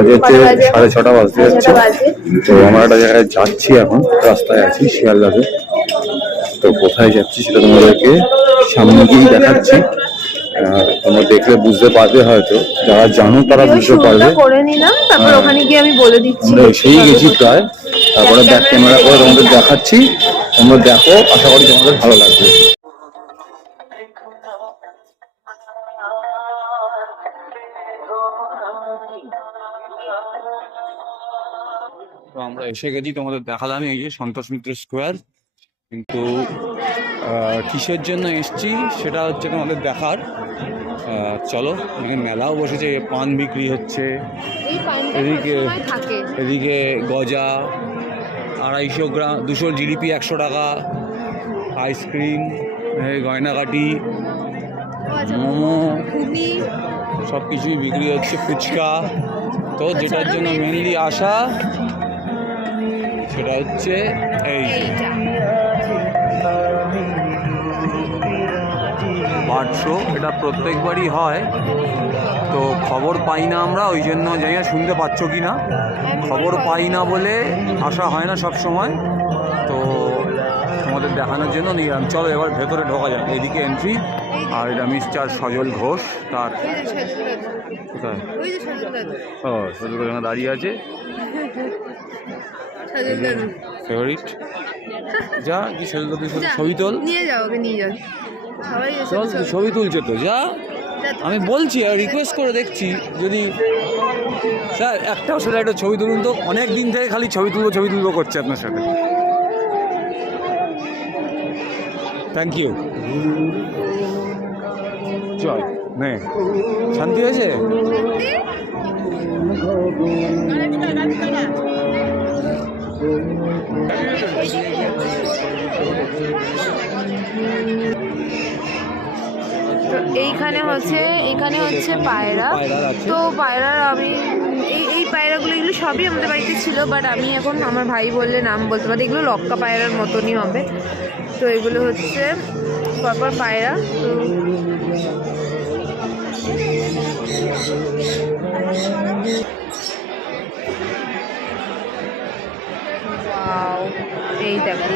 বাজে হচ্ছে 6:30 বাজতে যাচ্ছে। তো আমরা একটা জায়গায় যাচ্ছি, এখন রাস্তায় আছি শিয়ালদাতে। তো কোথায় যাচ্ছি সেটা তোমাদেরকে সামনে গিয়েই দেখাচ্ছি। তোমরা দেখলে বুঝতে পারবে, হয়তো যারা জানো তারা বুঝতে পারবে। আমরা এসেই গেছি প্রায়, তারপরে ব্যাক ক্যামেরা করে তোমাদের দেখাচ্ছি। তোমরা দেখো, আশা করি তোমাদের ভালো লাগবে। তো আমরা এসে গেছি, তোমাদের দেখালাম এই যে সন্তোষ মিত্র স্কোয়ার। কিন্তু কিসের জন্য এসছি সেটা হচ্ছে তোমাদের দেখার। চলো, এখানে মেলাও বসেছে, পান বিক্রি হচ্ছে। এদিকে গজা 250 গ্রাম 200 জিলিপি 100 টাকা, আইসক্রিম, গয়নাগাটি, মোমো, সব কিছুই বিক্রি হচ্ছে, ফুচকা। তো যেটার জন্য মেনলি আসা সেটা হচ্ছে এই বার্ড শো। এটা প্রত্যেকবারই হয়, তো খবর পাই না আমরা, ওই জন্য জানি না শুনতে পাচ্ছ কি না। খবর পাই না বলে আসা হয় না সব সময়। তো তোমাদের দেখানোর জন্য নিয়ে এলাম। চলো এবার ভেতরে ঢোকা যাক। এদিকে এন্ট্রি, আর এটা মিস্টার সজল ঘোষ। তার কোথায়? ও, সজল ঘোষ এখানে দাঁড়িয়ে আছে। ফেভারিট যা কি সজল ঘোষের সাথে ছবি তোল, নিয়ে যাও, নিয়ে যাও। চল, ছবি তুলছে তো যা। আমি বলছি আর রিকোয়েস্ট করে দেখছি, যদি স্যার একটাও সাথে একটা ছবি তুলুন তো। অনেক দিন থেকে খালি ছবি তুলবো করছে আপনার সাথে। Thank you. চল নে, শান্তি হয়েছে। তো এখানে হচ্ছে পায়রা। তো পায়রার আমি এই পায়রাগুলো এগুলো সবই আমাদের বাড়িতে ছিল, বাট আমি এখন আমার ভাই বললে নাম বলতে পারি। এগুলো লক্কা পায়রার মতনই হবে। তো এগুলো হচ্ছে পরপর পায়রা। তো এই দেখো,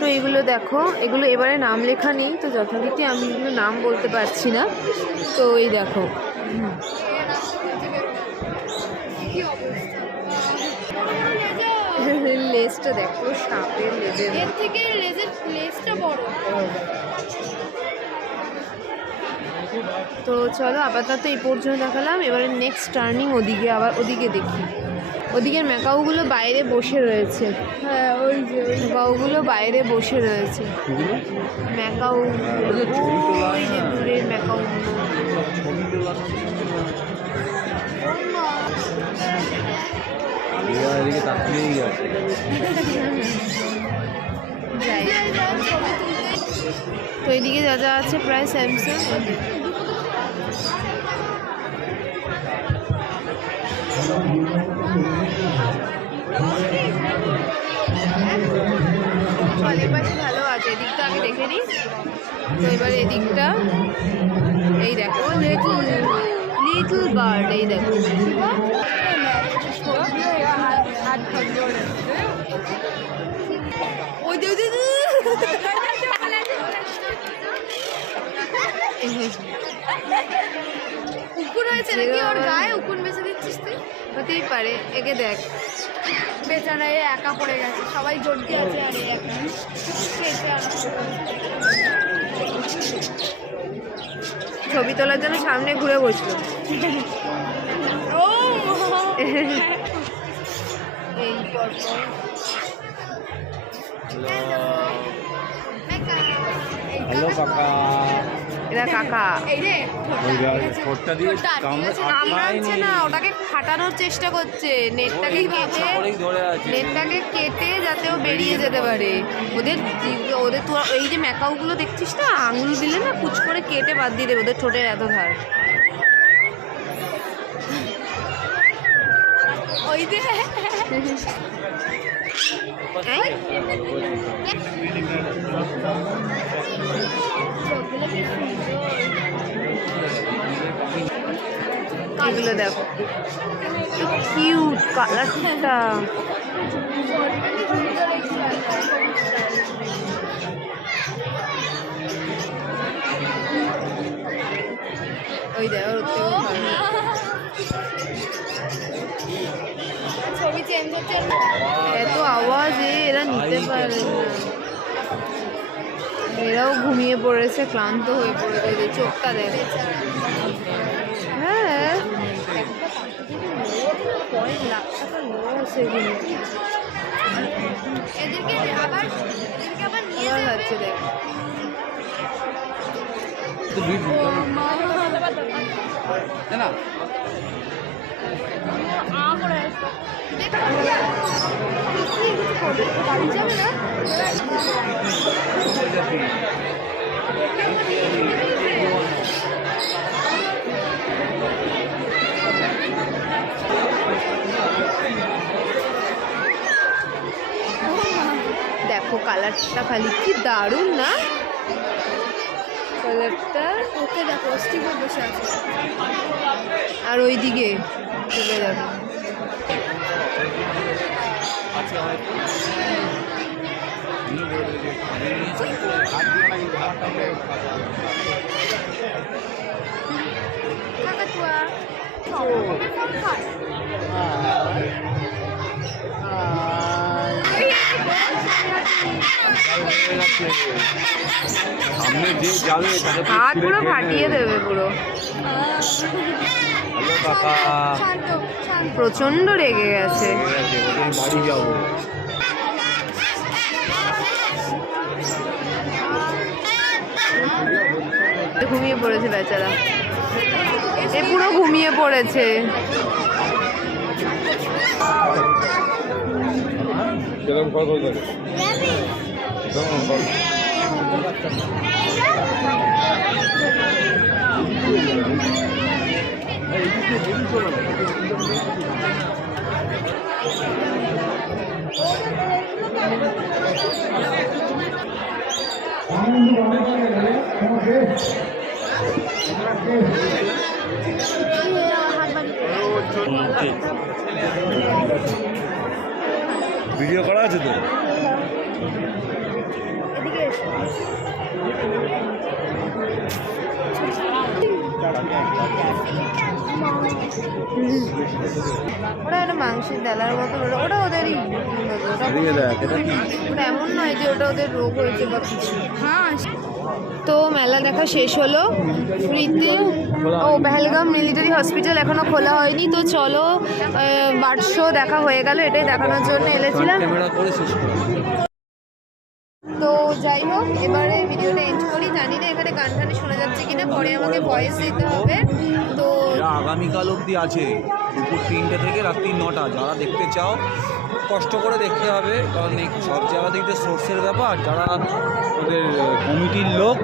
তো এগুলো দেখো, এগুলো এবারে নাম লেখা নেই, তো যথারীতি আমি এগুলো নাম বলতে পারছি না। তো এই দেখো, লেজটা দেখো, সাপের লেজের, এর থেকে লেজটা বড়। তো চলো আপাতত এই পর্যন্ত দেখালাম। এবারে নেক্সট টার্নিং ওদিকে, আবার ওদিকে দেখি। ওদিকের ম্যাকাওগুলো বাইরে বসে রয়েছে। হ্যাঁ, ওই যে ম্যাকাওগুলো বাইরে বসে রয়েছে। ম্যাকাও, ওই যে দূরের ম্যাকাওগুলো। তো এদিকে যা যা আছে প্রায় স্যামসাং। ভালো আছে, এদিকটা আমি দেখে নিই। তো এবার এদিকটা, এই দেখো লিটল বার্ড, এই দেখো। উকুন হয়েছে নাকি ওর গায়ে? উকুন বেঁচে দিচ্ছিস তুই? হতেই পারে। একে দেখ, বেচারা একা পড়ে গেছে, সবাই জড়তে আছে আর একা। ছবি তোলার জন্য সামনে ঘুরে বসলো। এই পরপর হ্যালো কাকা। এরা কাকা। কামড়াচ্ছে না, ওটাকে ফাটানোর চেষ্টা করছে। নেটটাকে কেটে যাতে ও বেরিয়ে যেতে পারে। ওদের তো এই যে ম্যাকাওগুলো দেখছিস না, আঙুল দিলে না কুচ করে কেটে বাদ দিয়ে দেবে, ওদের ঠোঁটের এত ধার। ওই যে এগুলো দেখো কিউট কালারটা। ওই দেখো ওর থেকেও ভালো। ছবি চেঞ্জ হচ্ছে, এত আওয়াজ এরা নিতে পারে না। এরাও ঘুমিয়ে পড়েছে, ক্লান্ত হয়ে পড়েছে, চোখটা দেখে। হ্যাঁ কয়েক লাখ টাকা লস এগুলো। এদেরকে আবার নিয়ে যাচ্ছে দেখ। না বাড়ি যাবে না? দেখো কালারটা খালি কি দারুণ না কালারটা। ওকে দেখো স্টিকে বসে আছে আর ওইদিকে চলে যাবে। সামনে যে যাবে তাকে হাত পুরো ফাটিয়ে দেবে পুরো। প্রচন্ড রেগে গেছে। বাড়ি যাবো। ঘুমিয়ে পড়েছে বেচারা, এ পুরো ঘুমিয়ে পড়েছে। ভিডিও করা আছে তো? ওটা একটা মাংসের ডালার মতো, ওটা ওদেরই। ওটা এমন নয় যে ওটা ওদের রোগ হয়েছে বা কিছু। হ্যাঁ তো মেলা দেখা শেষ হলো ফ্রিতে। ও পেহেলগাম মিলিটারি হসপিটাল এখনো খোলা হয়নি, তো চলো বার্ড শো দেখা হয়ে গেল, এটাই দেখানোর জন্য এসেছিলাম। তো যাই হোক এবারে ভিডিওটা এন্ড করি। জানি না এখানে গান টানে শোনা যাচ্ছে কিনা, পরে আমাকে ভয়েস দিতে হবে। তো আগামীকাল অবধি আছে, দুপুর 3টে থেকে রাত্রি 9টা। যারা দেখতে চাও কষ্ট করে দেখতে হবে, কারণ এই সব জায়গাতেই তো সোর্সের ব্যাপার। যারা ওদের কমিটির লোক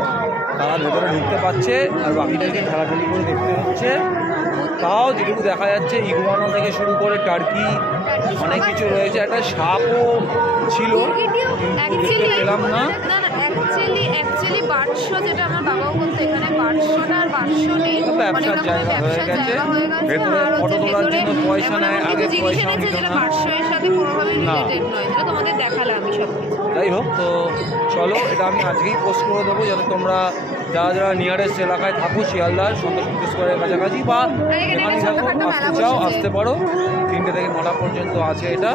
তারা ভেতরে ঢুকতে পারছে, আর বাকিটাকে ঠেলাঠেলি করে দেখতে হচ্ছে। তাও যেটুকু দেখা যাচ্ছে ইগুয়ানা থেকে শুরু করে টার্কি অনেক কিছু রয়েছে। একটা সাপও ছিল দেখতে পেলাম না। অ্যাকচুয়ালি বার্ড শো যেটা আমার বাবাও বলতো, এখানে বার্ড শোটা আর বার্ড শো নেই, ব্যবসার জায়গা হয়ে গেছে। ভেতরে ফটো তোলার জন্য পয়সা নেয়, আগে পয়সা নিত না। বার্ড শো এর সাথে কোনোভাবে রিলেটেড নয়, যেটা তোমাদের দেখালাম আমি সব কিছু। যাই হোক, তো চলো এটা আমি আজকেই পোস্ট করে দেবো, যাতে তোমরা যারা যারা নিয়ারেস্ট এলাকায় থাকো, শিয়ালদার সন্তোষ স্কোয়ারের কাছাকাছি বা এখানে থাকো, আসতে চাও আসতে পারো। 3টে থেকে 9টা পর্যন্ত আছে এটা।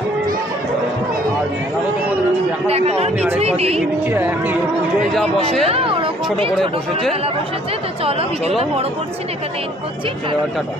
আর মেলাও তোমাদের আমি দেখালাম, তাও আমি আরেকবার দেখিয়ে দিচ্ছি। একই পুজোয় যা বসে ছোট করে বসেছে। তো চলো ভিডিওটা বড় করছি না, এখানে এন্ড করছি। টাটা।